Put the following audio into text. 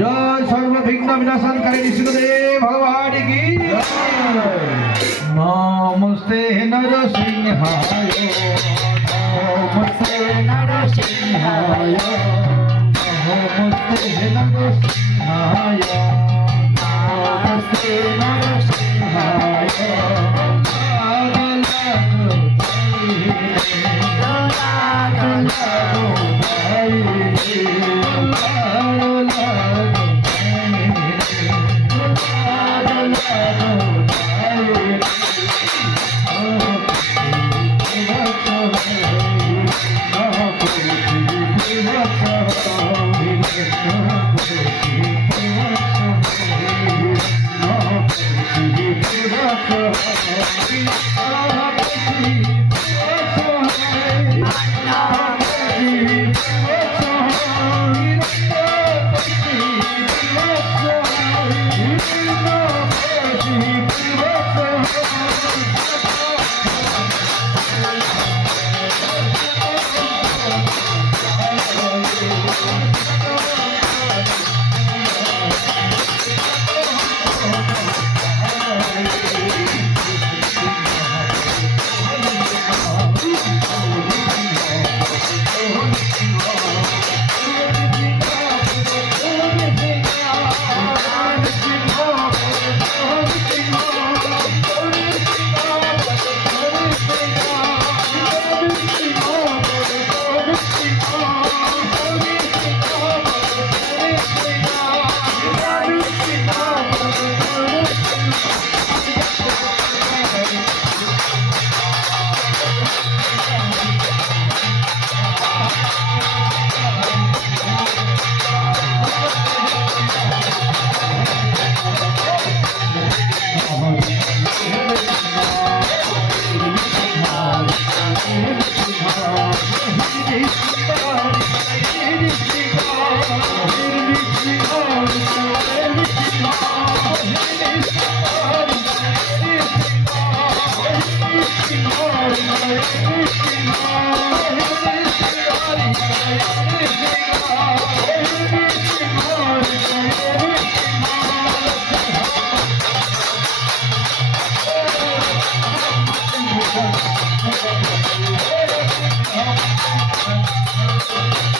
জয় সর্ববিঘ্ন বিনাশনকারী নৃসিংহদেব ভগবান কি নমস্তে নরসিংহায়। নমস্তে নরসিংহায়। নমস্তে নরসিংহায়। নমস্তে নরসিংহায়। Yeah.